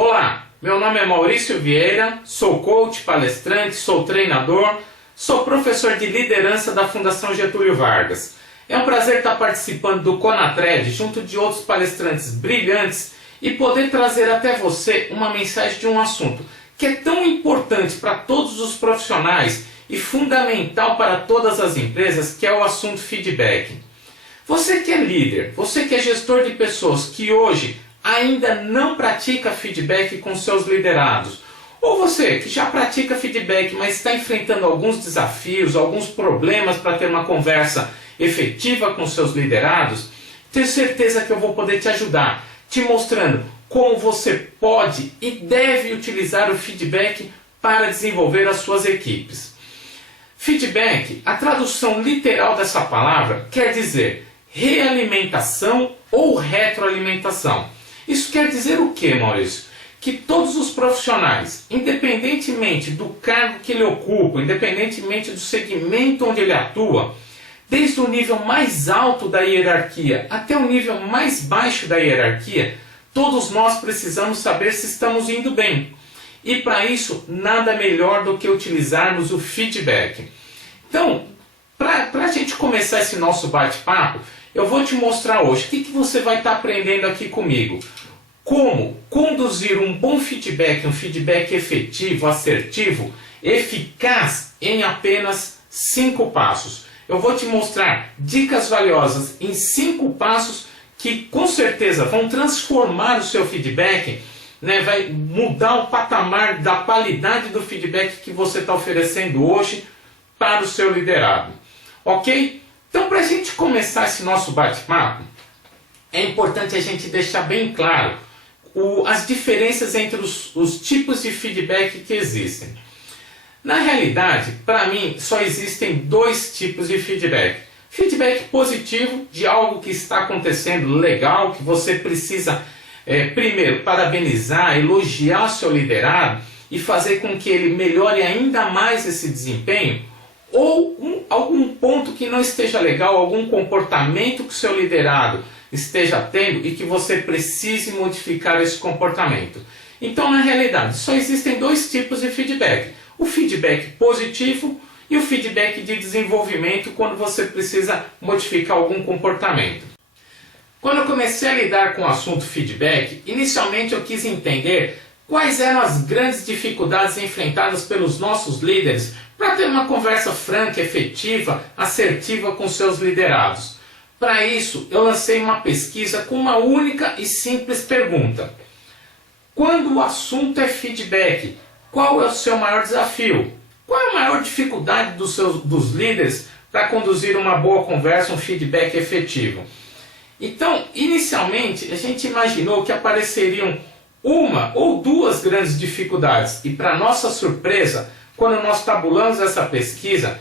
Olá, meu nome é Maurício Vieira, sou coach, palestrante, sou treinador, sou professor de liderança da Fundação Getúlio Vargas. É um prazer estar participando do Conatred junto de outros palestrantes brilhantes e poder trazer até você uma mensagem de um assunto que é tão importante para todos os profissionais e fundamental para todas as empresas, que é o assunto feedback. Você que é líder, você que é gestor de pessoas que hoje ainda não pratica feedback com seus liderados, ou você que já pratica feedback, mas está enfrentando alguns desafios, alguns problemas para ter uma conversa efetiva com seus liderados, tenho certeza que eu vou poder te ajudar, te mostrando como você pode e deve utilizar o feedback para desenvolver as suas equipes. Feedback, a tradução literal dessa palavra quer dizer realimentação ou retroalimentação. Isso quer dizer o que, Maurício? Que todos os profissionais, independentemente do cargo que ele ocupa, independentemente do segmento onde ele atua, desde o nível mais alto da hierarquia até o nível mais baixo da hierarquia, todos nós precisamos saber se estamos indo bem. E para isso, nada melhor do que utilizarmos o feedback. Então, para a gente começar esse nosso bate-papo, eu vou te mostrar hoje o que você vai estar aprendendo aqui comigo. Como conduzir um bom feedback, um feedback efetivo, assertivo, eficaz em apenas 5 passos. Eu vou te mostrar dicas valiosas em 5 passos que com certeza vão transformar o seu feedback, vai mudar o patamar da qualidade do feedback que você está oferecendo hoje para o seu liderado. Ok? Então, para a gente começar esse nosso bate-papo, é importante a gente deixar bem claro as diferenças entre os tipos de feedback que existem. Na realidade, para mim, só existem 2 tipos de feedback. Feedback positivo de algo que está acontecendo legal, que você precisa, primeiro, parabenizar, elogiar seu liderado e fazer com que ele melhore ainda mais esse desempenho, ou algum ponto que não esteja legal, algum comportamento que o seu liderado esteja tendo e que você precise modificar esse comportamento. Então, na realidade, só existem 2 tipos de feedback. O feedback positivo e o feedback de desenvolvimento, quando você precisa modificar algum comportamento. Quando eu comecei a lidar com o assunto feedback, inicialmente eu quis entender quais eram as grandes dificuldades enfrentadas pelos nossos líderes para ter uma conversa franca, efetiva, assertiva com seus liderados. Para isso, eu lancei uma pesquisa com uma única e simples pergunta. Quando o assunto é feedback, qual é o seu maior desafio? Qual é a maior dificuldade dos líderes para conduzir uma boa conversa, um feedback efetivo? Então, inicialmente, a gente imaginou que apareceriam 1 ou 2 grandes dificuldades. E para nossa surpresa, quando nós tabulamos essa pesquisa,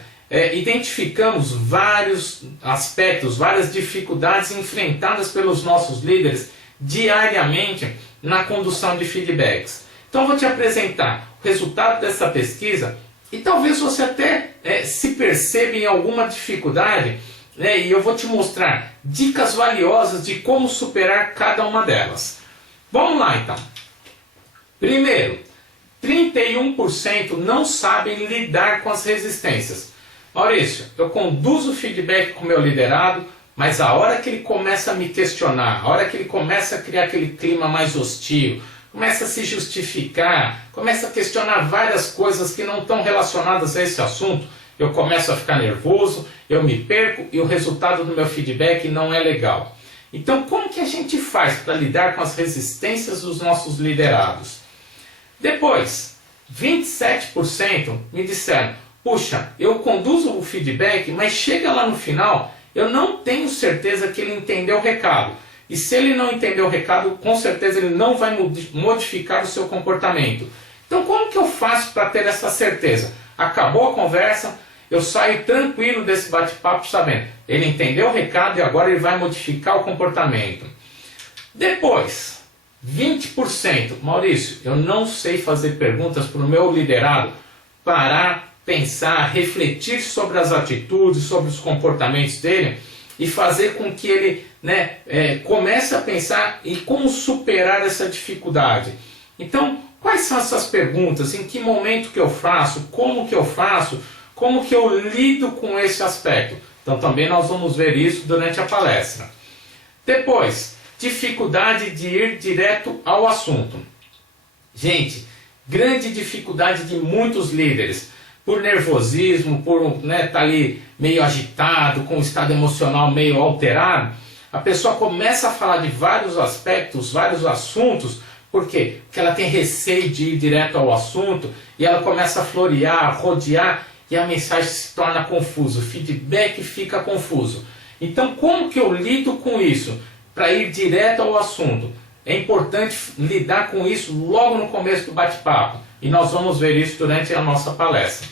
identificamos vários aspectos, várias dificuldades enfrentadas pelos nossos líderes diariamente na condução de feedbacks. Então eu vou te apresentar o resultado dessa pesquisa e talvez você até se perceba em alguma dificuldade, e eu vou te mostrar dicas valiosas de como superar cada uma delas. Vamos lá então. Primeiro, 31% não sabem lidar com as resistências. Maurício, eu conduzo o feedback com o meu liderado, mas a hora que ele começa a me questionar, a hora que ele começa a criar aquele clima mais hostil, começa a se justificar, começa a questionar várias coisas que não estão relacionadas a esse assunto, eu começo a ficar nervoso, eu me perco e o resultado do meu feedback não é legal. Então, como que a gente faz para lidar com as resistências dos nossos liderados? Depois, 27% me disseram: puxa, eu conduzo o feedback, mas chega lá no final, eu não tenho certeza que ele entendeu o recado. E se ele não entendeu o recado, com certeza ele não vai modificar o seu comportamento. Então, como que eu faço para ter essa certeza? Acabou a conversa, eu saio tranquilo desse bate-papo sabendo, ele entendeu o recado e agora ele vai modificar o comportamento. Depois, 20%, Maurício, eu não sei fazer perguntas para o meu liderado, parar, pensar, refletir sobre as atitudes, sobre os comportamentos dele e fazer com que ele comece a pensar em como superar essa dificuldade. Então, quais são essas perguntas? Em que momento que eu faço? Como que eu faço? Como que eu lido com esse aspecto? Então também nós vamos ver isso durante a palestra. Depois, dificuldade de ir direto ao assunto. Gente, grande dificuldade de muitos líderes, por nervosismo, por tá ali meio agitado, com o estado emocional meio alterado, a pessoa começa a falar de vários aspectos, vários assuntos. Por quê? Porque ela tem receio de ir direto ao assunto e ela começa a florear, rodear e a mensagem se torna confusa, o feedback fica confuso. Então, como que eu lido com isso? Para ir direto ao assunto. É importante lidar com isso logo no começo do bate-papo. E nós vamos ver isso durante a nossa palestra.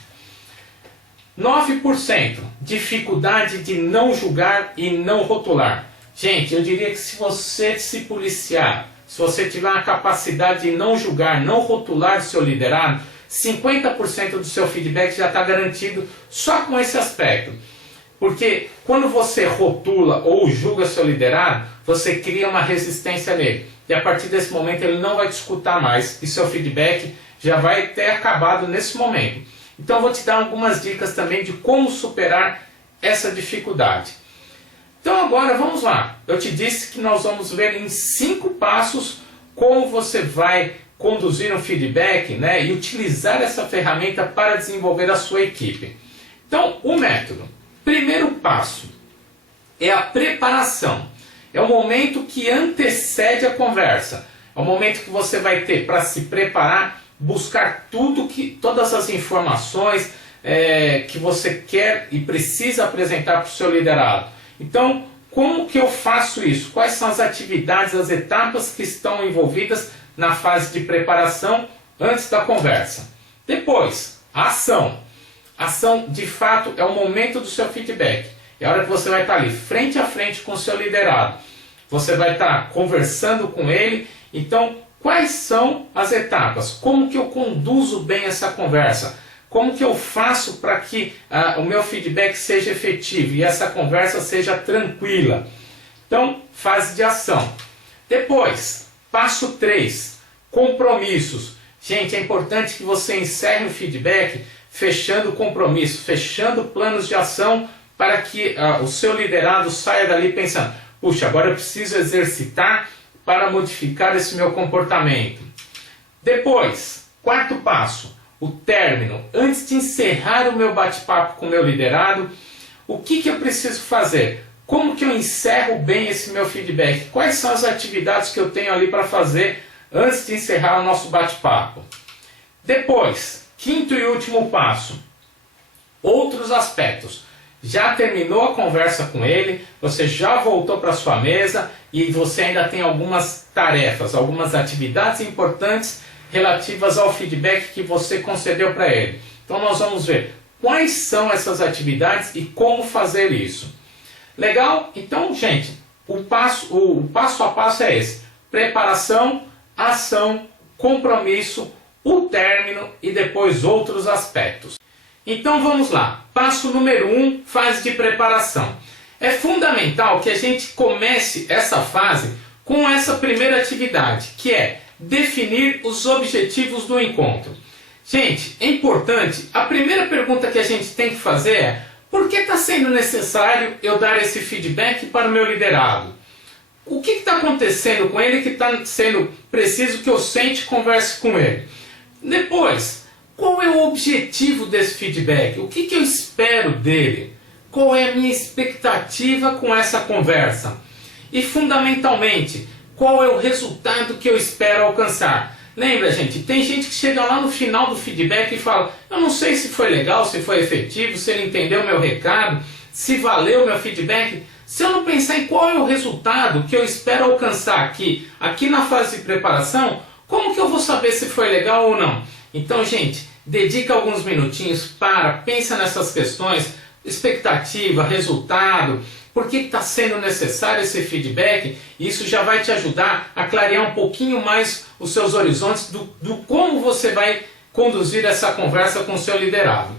9%. Dificuldade de não julgar e não rotular. Gente, eu diria que se você se policiar, se você tiver a capacidade de não julgar, não rotular o seu liderado, 50% do seu feedback já está garantido só com esse aspecto. Porque quando você rotula ou julga seu liderado, você cria uma resistência nele. E a partir desse momento ele não vai te escutar mais. E seu feedback já vai ter acabado nesse momento. Então eu vou te dar algumas dicas também de como superar essa dificuldade. Então agora vamos lá. Eu te disse que nós vamos ver em 5 passos como você vai conduzir um feedback, e utilizar essa ferramenta para desenvolver a sua equipe. Então, o método. Primeiro passo é a preparação. É o momento que antecede a conversa. É o momento que você vai ter para se preparar, buscar todas as informações que você quer e precisa apresentar para o seu liderado. Então, como que eu faço isso? Quais são as atividades, as etapas que estão envolvidas na fase de preparação antes da conversa? Depois, a ação. A ação, de fato, é o momento do seu feedback. É a hora que você vai estar ali, frente a frente com o seu liderado. Você vai estar conversando com ele. Então, quais são as etapas? Como que eu conduzo bem essa conversa? Como que eu faço para que o meu feedback seja efetivo e essa conversa seja tranquila? Então, fase de ação. Depois, passo 3, compromissos. Gente, é importante que você encerre o feedback fechando compromisso, fechando planos de ação para que o seu liderado saia dali pensando: puxa, agora eu preciso exercitar para modificar esse meu comportamento. Depois, 4º passo, o término. Antes de encerrar o meu bate-papo com o meu liderado, o que eu preciso fazer? Como que eu encerro bem esse meu feedback? Quais são as atividades que eu tenho ali para fazer antes de encerrar o nosso bate-papo? Depois, 5º e último passo, outros aspectos. Já terminou a conversa com ele, você já voltou para sua mesa e você ainda tem algumas tarefas, algumas atividades importantes relativas ao feedback que você concedeu para ele. Então nós vamos ver quais são essas atividades e como fazer isso. Legal? Então, gente, o passo a passo é esse: preparação, ação, compromisso, o término e depois outros aspectos. Então vamos lá. Passo número 1, fase de preparação. É fundamental que a gente comece essa fase com essa primeira atividade, que é definir os objetivos do encontro. Gente, é importante, a primeira pergunta que a gente tem que fazer é: por que está sendo necessário eu dar esse feedback para o meu liderado? O que está acontecendo com ele que está sendo preciso que eu sente e converse com ele? Depois, qual é o objetivo desse feedback? O que eu espero dele? Qual é a minha expectativa com essa conversa? E fundamentalmente, qual é o resultado que eu espero alcançar? Lembra, gente, tem gente que chega lá no final do feedback e fala: eu não sei se foi legal, se foi efetivo, se ele entendeu o meu recado, se valeu o meu feedback. Se eu não pensar em qual é o resultado que eu espero alcançar aqui na fase de preparação, como que eu vou saber se foi legal ou não? Então, gente, dedica alguns minutinhos, pensa nessas questões: expectativa, resultado, por que está sendo necessário esse feedback. Isso já vai te ajudar a clarear um pouquinho mais os seus horizontes do como você vai conduzir essa conversa com o seu liderado.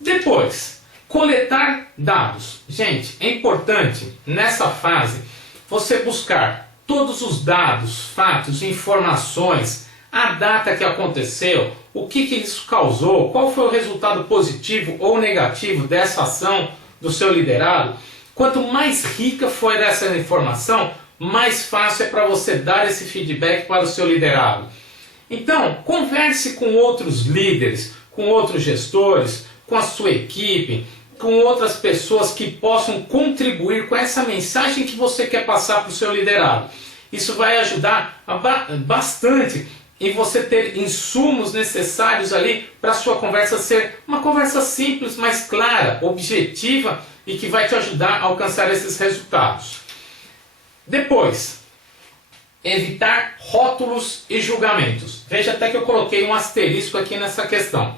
Depois, coletar dados. Gente, é importante nessa fase você buscar todos os dados, fatos, informações, a data que aconteceu, o que isso causou, qual foi o resultado positivo ou negativo dessa ação do seu liderado. Quanto mais rica for essa informação, mais fácil é para você dar esse feedback para o seu liderado. Então, converse com outros líderes, com outros gestores, com a sua equipe, com outras pessoas que possam contribuir com essa mensagem que você quer passar para o seu liderado. Isso vai ajudar bastante em você ter insumos necessários ali para a sua conversa ser uma conversa simples, mas clara, objetiva e que vai te ajudar a alcançar esses resultados. Depois, evitar rótulos e julgamentos. Veja até que eu coloquei um asterisco aqui nessa questão.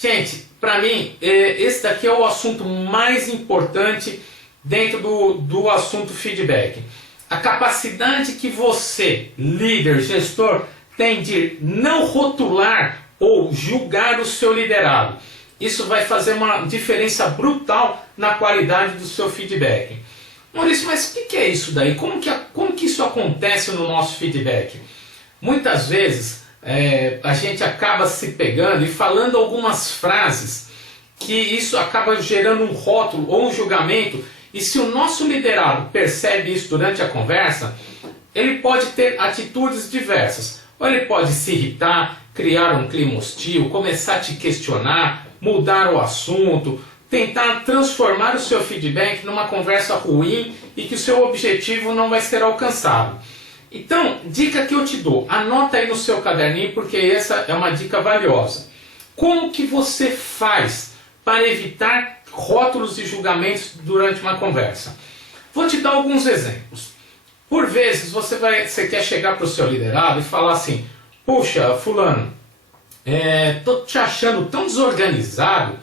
Gente, para mim, esse daqui é o assunto mais importante dentro do assunto feedback. A capacidade que você, líder, gestor, tem de não rotular ou julgar o seu liderado. Isso vai fazer uma diferença brutal na qualidade do seu feedback. Maurício, mas o que é isso daí? Como que isso acontece no nosso feedback? Muitas vezes a gente acaba se pegando e falando algumas frases que isso acaba gerando um rótulo ou um julgamento, e se o nosso liderado percebe isso durante a conversa, ele pode ter atitudes diversas. Ou ele pode se irritar, criar um clima hostil, começar a te questionar, mudar o assunto, tentar transformar o seu feedback numa conversa ruim e que o seu objetivo não vai ser alcançado. Então, dica que eu te dou, anota aí no seu caderninho porque essa é uma dica valiosa. Como que você faz para evitar rótulos e julgamentos durante uma conversa? Vou te dar alguns exemplos. Por vezes você quer chegar para o seu liderado e falar assim: puxa, fulano, estou te achando tão desorganizado,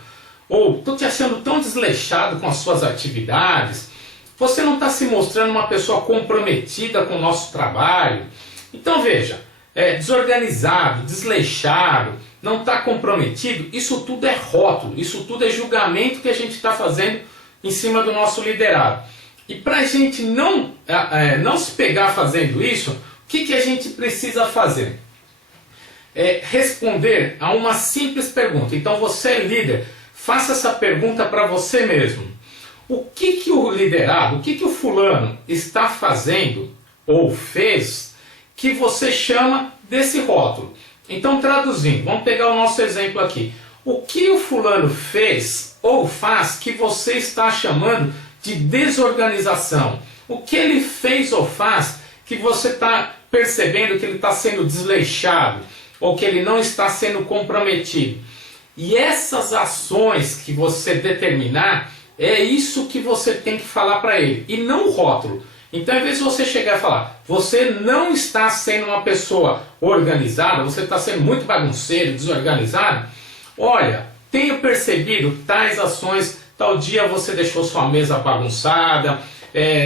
ou estou te achando tão desleixado com as suas atividades, você não está se mostrando uma pessoa comprometida com o nosso trabalho. Então veja, desorganizado, desleixado, não está comprometido, isso tudo é rótulo, isso tudo é julgamento que a gente está fazendo em cima do nosso liderado. E para a gente não se pegar fazendo isso, o que a gente precisa fazer? Responder a uma simples pergunta. Então você é líder, faça essa pergunta para você mesmo. O que o liderado, o que o fulano está fazendo ou fez que você chama desse rótulo? Então, traduzindo, vamos pegar o nosso exemplo aqui. O que o fulano fez ou faz que você está chamando de desorganização? O que ele fez ou faz que você está percebendo que ele está sendo desleixado ou que ele não está sendo comprometido? E essas ações que você determinar, é isso que você tem que falar para ele, e não o rótulo. Então, ao invés de você chegar e falar, você não está sendo uma pessoa organizada, você está sendo muito bagunceiro, desorganizado, olha, tenho percebido tais ações, tal dia você deixou sua mesa bagunçada,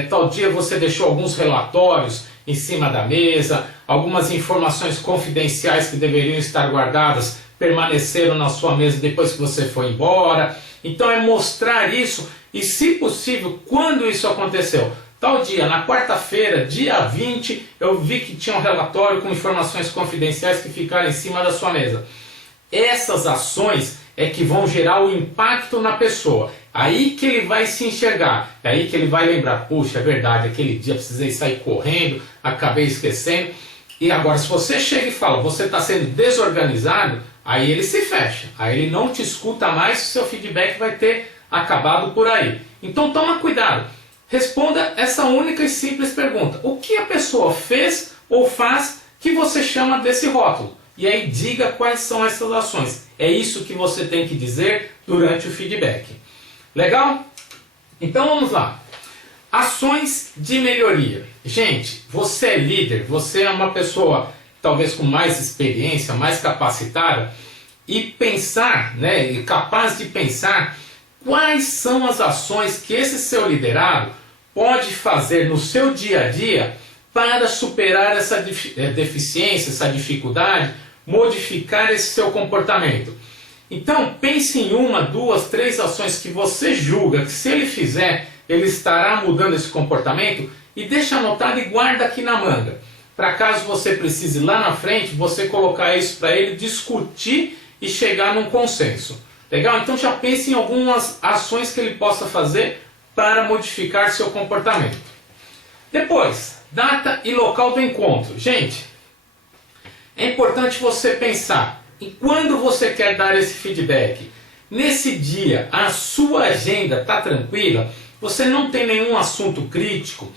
tal dia você deixou alguns relatórios em cima da mesa, algumas informações confidenciais que deveriam estar guardadas permaneceram na sua mesa depois que você foi embora. Então é mostrar isso e, se possível, quando isso aconteceu. Tal dia, na quarta-feira, dia 20, eu vi que tinha um relatório com informações confidenciais que ficaram em cima da sua mesa. Essas ações é que vão gerar o impacto na pessoa. Aí que ele vai se enxergar. É aí que ele vai lembrar, puxa, é verdade, aquele dia precisei sair correndo, acabei esquecendo. E agora, se você chega e fala, você está sendo desorganizado, aí ele se fecha. Aí ele não te escuta mais, seu feedback vai ter acabado por aí. Então toma cuidado. Responda essa única e simples pergunta. O que a pessoa fez ou faz que você chama desse rótulo? E aí diga quais são essas ações. É isso que você tem que dizer durante o feedback. Legal? Então vamos lá. Ações de melhoria. Gente, você é líder, você é uma pessoa talvez com mais experiência, mais capacitada, e pensar, capaz de pensar quais são as ações que esse seu liderado pode fazer no seu dia a dia para superar essa deficiência, essa dificuldade, modificar esse seu comportamento. Então pense em uma, duas, três ações que você julga que, se ele fizer, ele estará mudando esse comportamento, e deixa anotado e guarda aqui na manga. para caso você precise lá na frente, você colocar isso para ele discutir e chegar num consenso. Legal? Então já pense em algumas ações que ele possa fazer para modificar seu comportamento. Depois, data e local do encontro. Gente, é importante você pensar em quando você quer dar esse feedback. Nesse dia, a sua agenda está tranquila, você não tem nenhum assunto crítico,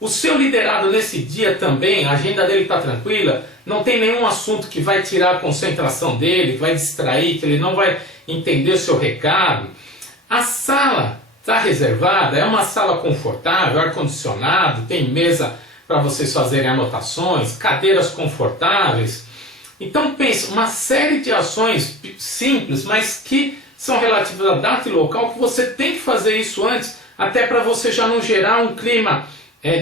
o seu liderado nesse dia também, a agenda dele está tranquila, não tem nenhum assunto que vai tirar a concentração dele, que vai distrair, que ele não vai entender o seu recado. A sala está reservada, é uma sala confortável, ar-condicionado, tem mesa para vocês fazerem anotações, cadeiras confortáveis. Então pense, uma série de ações simples, mas que são relativas à data e local, que você tem que fazer isso antes, até para você já não gerar um clima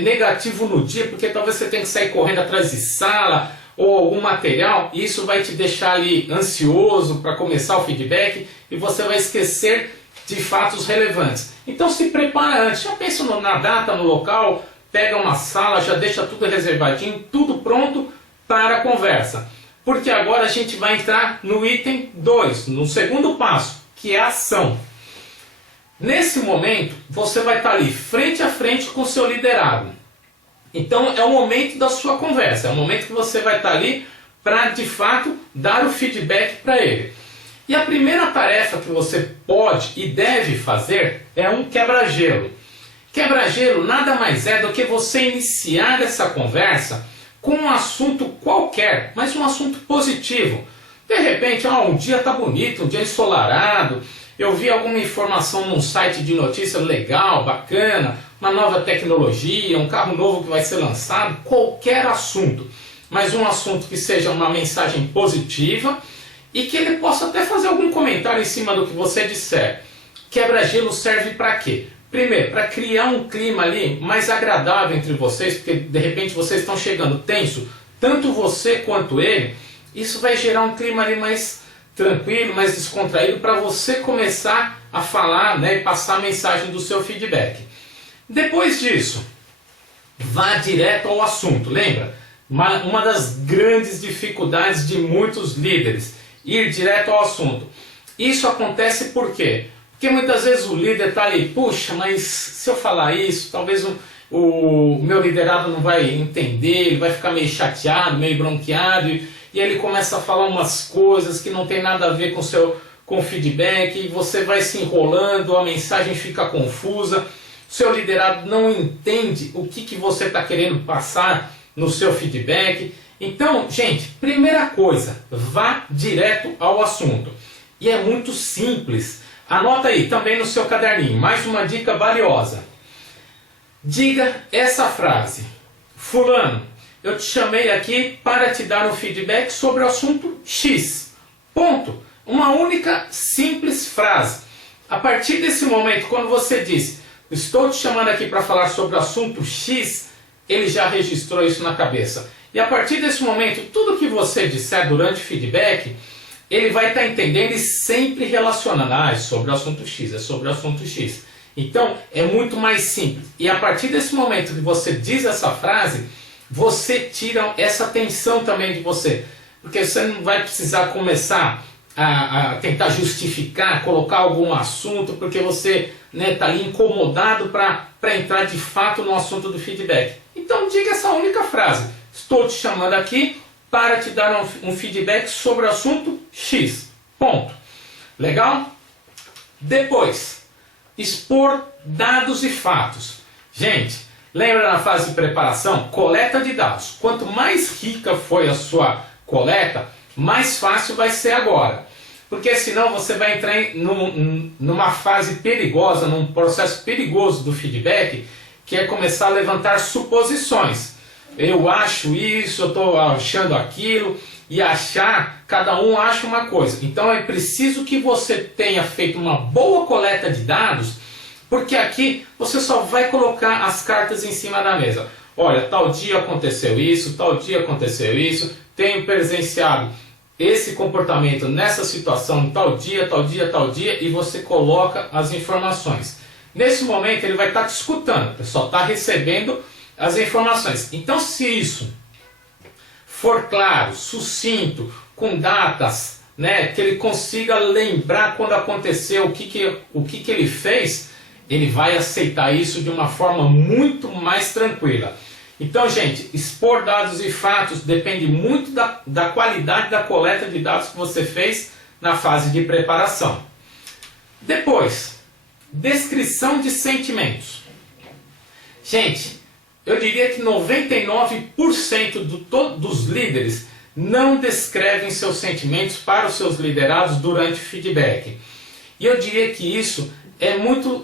negativo no dia, porque talvez você tenha que sair correndo atrás de sala ou algum material, e isso vai te deixar ali ansioso para começar o feedback, e você vai esquecer de fatos relevantes. Então se prepara antes, já pensa na data, no local, pega uma sala, já deixa tudo reservadinho, tudo pronto para a conversa. Porque agora a gente vai entrar no item 2, no segundo passo, que é a ação. Nesse momento, você vai estar ali frente a frente com o seu liderado. Então é o momento da sua conversa, é o momento que você vai estar ali para de fato dar o feedback para ele. E a primeira tarefa que você pode e deve fazer é um quebra-gelo. Quebra-gelo nada mais é do que você iniciar essa conversa com um assunto qualquer, mas um assunto positivo. De repente, um dia está bonito, um dia ensolarado, eu vi alguma informação num site de notícias legal, bacana, uma nova tecnologia, um carro novo que vai ser lançado, qualquer assunto, mas um assunto que seja uma mensagem positiva e que ele possa até fazer algum comentário em cima do que você disser. Quebra-gelo serve para quê? Primeiro, para criar um clima ali mais agradável entre vocês, porque de repente vocês estão chegando tenso, tanto você quanto ele, isso vai gerar um clima ali mais tranquilo, mais descontraído, para você começar a falar, e passar a mensagem do seu feedback. Depois disso, vá direto ao assunto. Lembra? Uma das grandes dificuldades de muitos líderes, ir direto ao assunto. Isso acontece por quê? Porque muitas vezes o líder está ali, puxa, mas se eu falar isso, talvez o meu liderado não vai entender, ele vai ficar meio chateado, meio bronqueado, e ele começa a falar umas coisas que não tem nada a ver com o feedback, e você vai se enrolando, a mensagem fica confusa, o seu liderado não entende o que você está querendo passar no seu feedback. Então, gente, primeira coisa, vá direto ao assunto. E é muito simples. Anota aí também no seu caderninho, mais uma dica valiosa. Diga essa frase: fulano, eu te chamei aqui para te dar um feedback sobre o assunto X. Ponto. Uma única simples frase. A partir desse momento, quando você diz, estou te chamando aqui para falar sobre o assunto X, ele já registrou isso na cabeça. E a partir desse momento, tudo que você disser durante o feedback, ele vai estar entendendo e sempre relacionando. É sobre o assunto X, é sobre o assunto X. Então, é muito mais simples. E a partir desse momento que você diz essa frase, você tira essa tensão também de você. Porque você não vai precisar começar a tentar justificar, colocar algum assunto, porque você está ali incomodado para entrar de fato no assunto do feedback. Então, diga essa única frase: estou te chamando aqui para te dar um feedback sobre o assunto X. Ponto. Legal? Depois, expor dados e fatos. Gente, lembra na fase de preparação? Coleta de dados. Quanto mais rica foi a sua coleta, mais fácil vai ser agora. Porque senão você vai entrar numa fase perigosa, num processo perigoso do feedback, que é começar a levantar suposições. Eu acho isso, eu estou achando aquilo, e achar, cada um acha uma coisa. Então é preciso que você tenha feito uma boa coleta de dados, porque aqui você só vai colocar as cartas em cima da mesa. Olha, tal dia aconteceu isso, tal dia aconteceu isso, tenho presenciado esse comportamento nessa situação, tal dia, tal dia, tal dia, e você coloca as informações. Nesse momento ele vai estar te escutando, só está recebendo as informações. Então, se isso for claro, sucinto, com datas, né, que ele consiga lembrar quando aconteceu, o que ele fez, ele vai aceitar isso de uma forma muito mais tranquila. Então, gente, expor dados e fatos depende muito da qualidade da coleta de dados que você fez na fase de preparação. Depois, descrição de sentimentos. Gente, eu diria que 99% dos líderes não descrevem seus sentimentos para os seus liderados durante o feedback. E eu diria que isso é muito,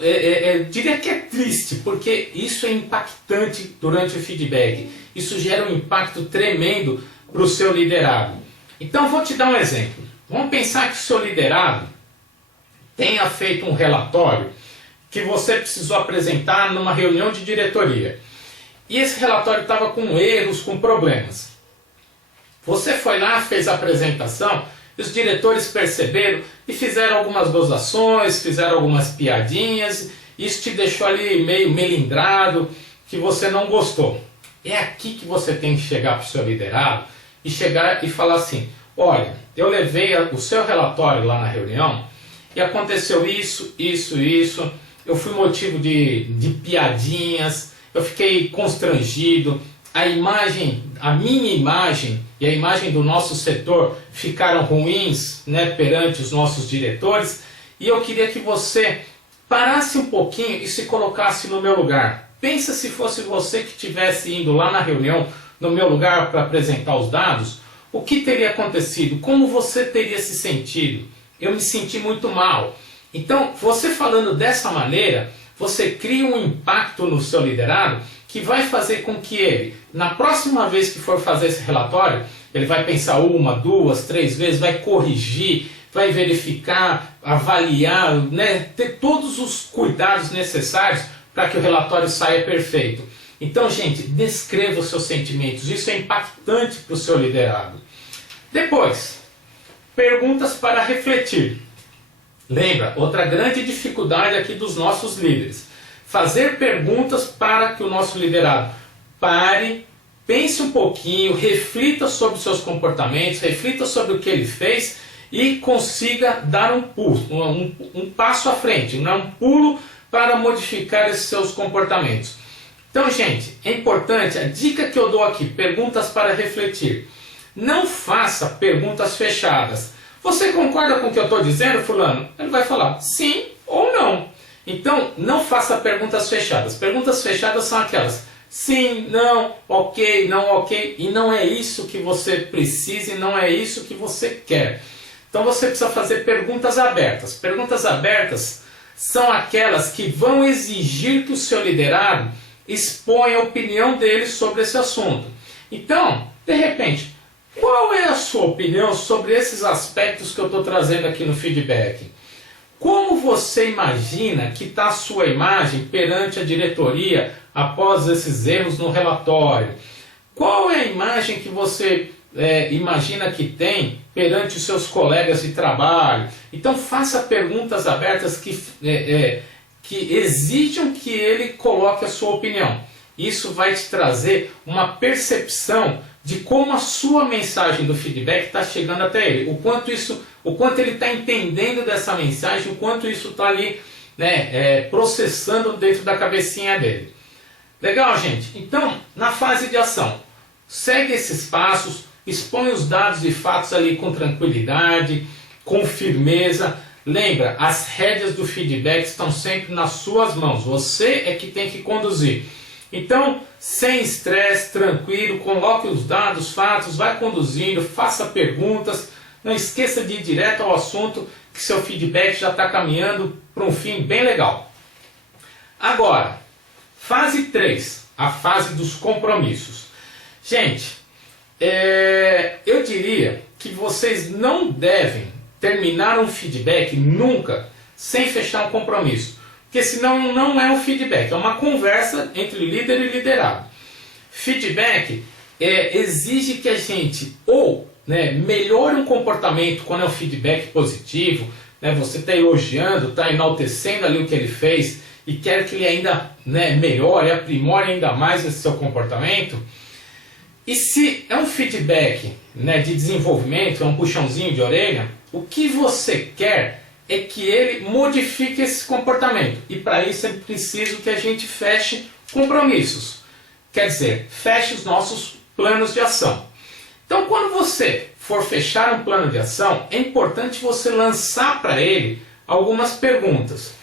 diria que é triste, porque isso é impactante durante o feedback. Isso gera um impacto tremendo para o seu liderado. Então vou te dar um exemplo. Vamos pensar que o seu liderado tenha feito um relatório que você precisou apresentar numa reunião de diretoria. E esse relatório estava com erros, com problemas. Você foi lá, fez a apresentação, e os diretores perceberam e fizeram algumas gozações, fizeram algumas piadinhas, e isso te deixou ali meio melindrado, que você não gostou. É aqui que você tem que chegar para o seu liderado e chegar e falar assim: olha, eu levei o seu relatório lá na reunião e aconteceu isso, eu fui motivo de piadinhas, eu fiquei constrangido, a minha imagem e a imagem do nosso setor ficaram ruins, né, perante os nossos diretores, e eu queria que você parasse um pouquinho e se colocasse no meu lugar. Pensa se fosse você que estivesse indo lá na reunião, no meu lugar, para apresentar os dados, o que teria acontecido? Como você teria se sentido? Eu me senti muito mal. Então, você falando dessa maneira, você cria um impacto no seu liderado que vai fazer com que ele, na próxima vez que for fazer esse relatório, ele vai pensar 1, 2, 3 vezes, vai corrigir, vai verificar, avaliar, né, ter todos os cuidados necessários para que o relatório saia perfeito. Então, gente, descreva os seus sentimentos, isso é impactante para o seu liderado. Depois, perguntas para refletir. Lembra, outra grande dificuldade aqui dos nossos líderes. Fazer perguntas para que o nosso liderado pare, pense um pouquinho, reflita sobre os seus comportamentos, reflita sobre o que ele fez e consiga dar um passo à frente, um pulo para modificar esses seus comportamentos. Então, gente, é importante, a dica que eu dou aqui, perguntas para refletir. Não faça perguntas fechadas. Você concorda com o que eu estou dizendo, fulano? Ele vai falar sim ou não. Então, não faça perguntas fechadas. Perguntas fechadas são aquelas sim, não, ok, não, ok. E não é isso que você precisa e não é isso que você quer. Então, você precisa fazer perguntas abertas. Perguntas abertas são aquelas que vão exigir que o seu liderado exponha a opinião dele sobre esse assunto. Então, de repente, qual é a sua opinião sobre esses aspectos que eu estou trazendo aqui no feedback? Como você imagina que está a sua imagem perante a diretoria após esses erros no relatório? Qual é a imagem que você imagina que tem perante os seus colegas de trabalho? Então faça perguntas abertas que exijam que ele coloque a sua opinião. Isso vai te trazer uma percepção de como a sua mensagem do feedback está chegando até ele, o quanto ele está entendendo dessa mensagem, o quanto isso está ali, né, processando dentro da cabecinha dele. Legal, gente? Então, na fase de ação, segue esses passos, expõe os dados e fatos ali com tranquilidade, com firmeza. Lembra, as rédeas do feedback estão sempre nas suas mãos, você é que tem que conduzir. Então, sem estresse, tranquilo, coloque os dados, fatos, vai conduzindo, faça perguntas, não esqueça de ir direto ao assunto, que seu feedback já está caminhando para um fim bem legal. Agora, fase 3, a fase dos compromissos. Gente, eu diria que vocês não devem terminar um feedback nunca sem fechar um compromisso. Porque senão não é um feedback, é uma conversa entre líder e liderado. Feedback exige que a gente melhore um comportamento quando é um feedback positivo, né, você está elogiando, está enaltecendo ali o que ele fez e quer que ele ainda melhore, aprimore ainda mais esse seu comportamento. E se é um feedback, né, de desenvolvimento, é um puxãozinho de orelha, o que você quer é que ele modifique esse comportamento. E para isso é preciso que a gente feche compromissos. Quer dizer, feche os nossos planos de ação. Então, quando você for fechar um plano de ação, é importante você lançar para ele algumas perguntas.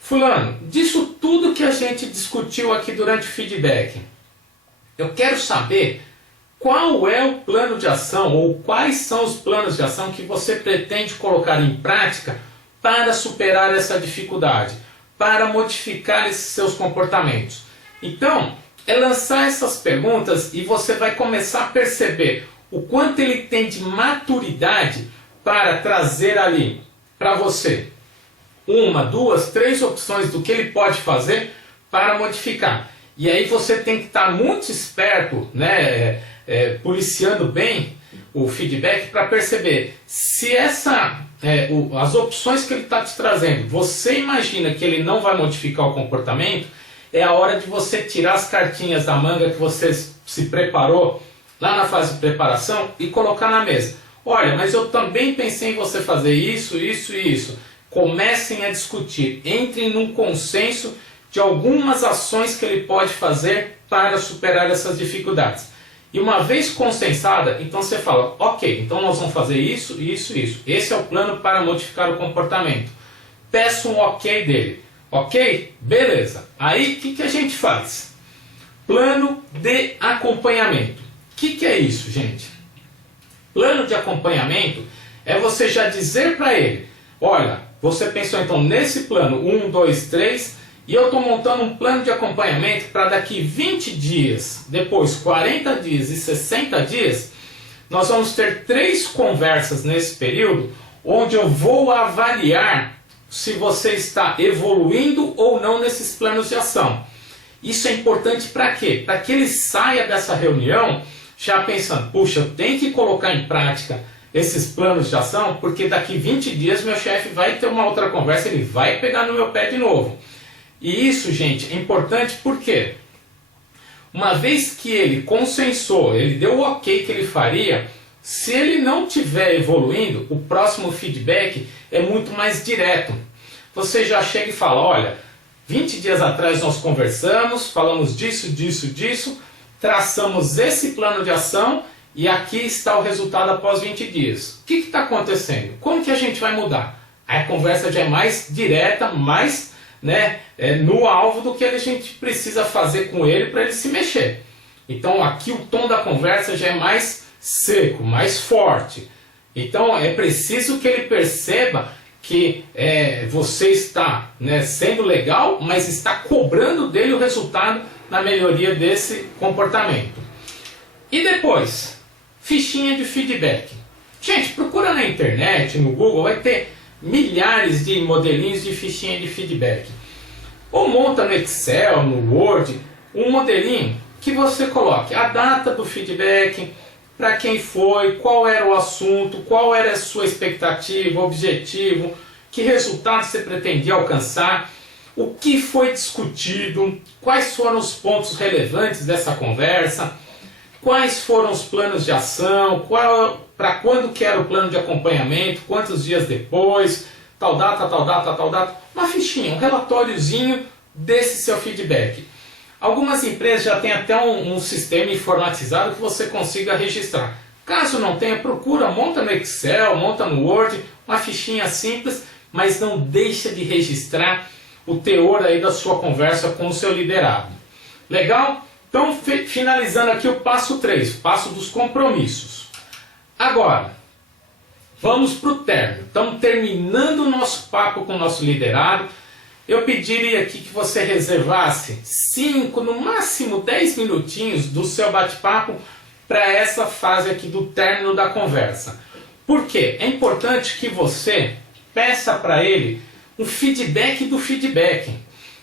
Fulano, disso tudo que a gente discutiu aqui durante o feedback, eu quero saber qual é o plano de ação ou quais são os planos de ação que você pretende colocar em prática para superar essa dificuldade, para modificar esses seus comportamentos. Então, é lançar essas perguntas e você vai começar a perceber o quanto ele tem de maturidade para trazer ali para você uma, duas, três opções do que ele pode fazer para modificar. E aí você tem que estar muito esperto, né, policiando bem o feedback para perceber se as opções que ele está te trazendo, você imagina que ele não vai modificar o comportamento, é a hora de você tirar as cartinhas da manga que você se preparou lá na fase de preparação e colocar na mesa. Olha, mas eu também pensei em você fazer isso, isso e isso. Comecem a discutir, entrem num consenso de algumas ações que ele pode fazer para superar essas dificuldades. E uma vez consensada, então você fala, ok, então nós vamos fazer isso, isso, isso. Esse é o plano para modificar o comportamento. Peço um ok dele. Ok? Beleza. Aí o que a gente faz? Plano de acompanhamento. O que é isso, gente? Plano de acompanhamento é você já dizer para ele, olha, você pensou então nesse plano 1, 2, 3 e eu estou montando um plano de acompanhamento para daqui 20 dias, depois 40 dias e 60 dias, nós vamos ter 3 conversas nesse período onde eu vou avaliar se você está evoluindo ou não nesses planos de ação. Isso é importante para quê? Para que ele saia dessa reunião já pensando, puxa, eu tenho que colocar em prática esses planos de ação, porque daqui 20 dias meu chefe vai ter uma outra conversa, ele vai pegar no meu pé de novo. E isso, gente, é importante porque uma vez que ele consensou, ele deu o ok que ele faria, se ele não estiver evoluindo, o próximo feedback é muito mais direto. Você já chega e fala, olha, 20 dias atrás nós conversamos, falamos disso, disso, disso, traçamos esse plano de ação e aqui está o resultado após 20 dias. O que está acontecendo? Como que a gente vai mudar? Aí a conversa já é mais direta, mais no alvo do que a gente precisa fazer com ele para ele se mexer. Então aqui o tom da conversa já é mais seco, mais forte. Então é preciso que ele perceba que você está sendo legal, mas está cobrando dele o resultado na melhoria desse comportamento. E depois, fichinha de feedback. Gente, procura na internet, no Google, vai ter milhares de modelinhos de fichinha de feedback. Ou monta no Excel, no Word, um modelinho que você coloque a data do feedback, para quem foi, qual era o assunto, qual era a sua expectativa, objetivo, que resultado você pretendia alcançar, o que foi discutido, quais foram os pontos relevantes dessa conversa, quais foram os planos de ação, para quando que era o plano de acompanhamento, quantos dias depois, tal data, tal data, tal data. Uma fichinha, um relatóriozinho desse seu feedback. Algumas empresas já têm até um sistema informatizado que você consiga registrar. Caso não tenha, procura, monta no Excel, monta no Word, uma fichinha simples, mas não deixa de registrar o teor aí da sua conversa com o seu liderado. Legal? Então, finalizando aqui o passo 3, passo dos compromissos. Agora, vamos para o término. Estamos terminando o nosso papo com o nosso liderado. Eu pediria aqui que você reservasse 5, no máximo 10 minutinhos do seu bate-papo para essa fase aqui do término da conversa. Por quê? É importante que você peça para ele um feedback do feedback.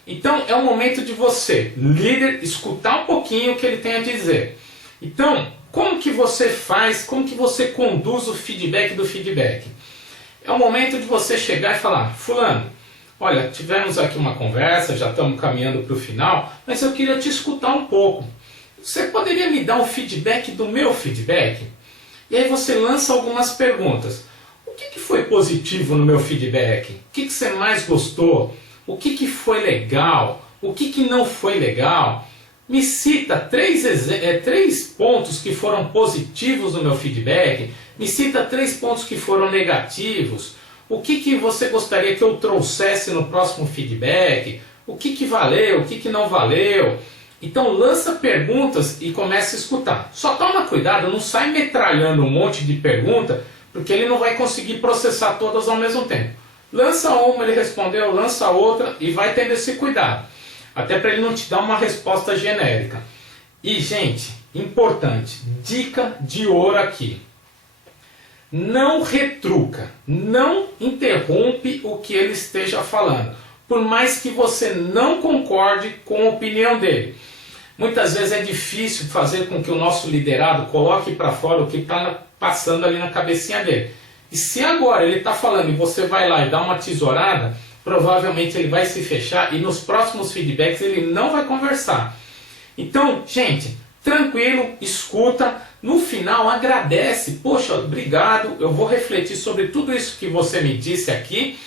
Então é o momento de você, líder, escutar um pouquinho o que ele tem a dizer. Então, como que você faz, como que você conduz o feedback do feedback? É o momento de você chegar e falar, fulano, olha, tivemos aqui uma conversa, já estamos caminhando para o final, mas eu queria te escutar um pouco. você poderia me dar um feedback do meu feedback? E aí você lança algumas perguntas. O que foi positivo no meu feedback? O que você mais gostou? O que foi legal? O que não foi legal? Me cita três pontos que foram positivos no meu feedback. Me cita 3 pontos que foram negativos. O que você gostaria que eu trouxesse no próximo feedback? O que valeu? O que não valeu? Então lança perguntas e comece a escutar. Só toma cuidado, não sai metralhando um monte de pergunta, porque ele não vai conseguir processar todas ao mesmo tempo. Lança uma, ele respondeu, lança outra e vai tendo esse cuidado. Até para ele não te dar uma resposta genérica. E, gente, importante, dica de ouro aqui. Não retruca, não interrompe o que ele esteja falando, por mais que você não concorde com a opinião dele. Muitas vezes é difícil fazer com que o nosso liderado coloque para fora o que está passando ali na cabecinha dele. E se agora ele está falando e você vai lá e dá uma tesourada, provavelmente ele vai se fechar e nos próximos feedbacks ele não vai conversar. Então, gente, tranquilo, escuta, no final agradece, poxa, obrigado, eu vou refletir sobre tudo isso que você me disse aqui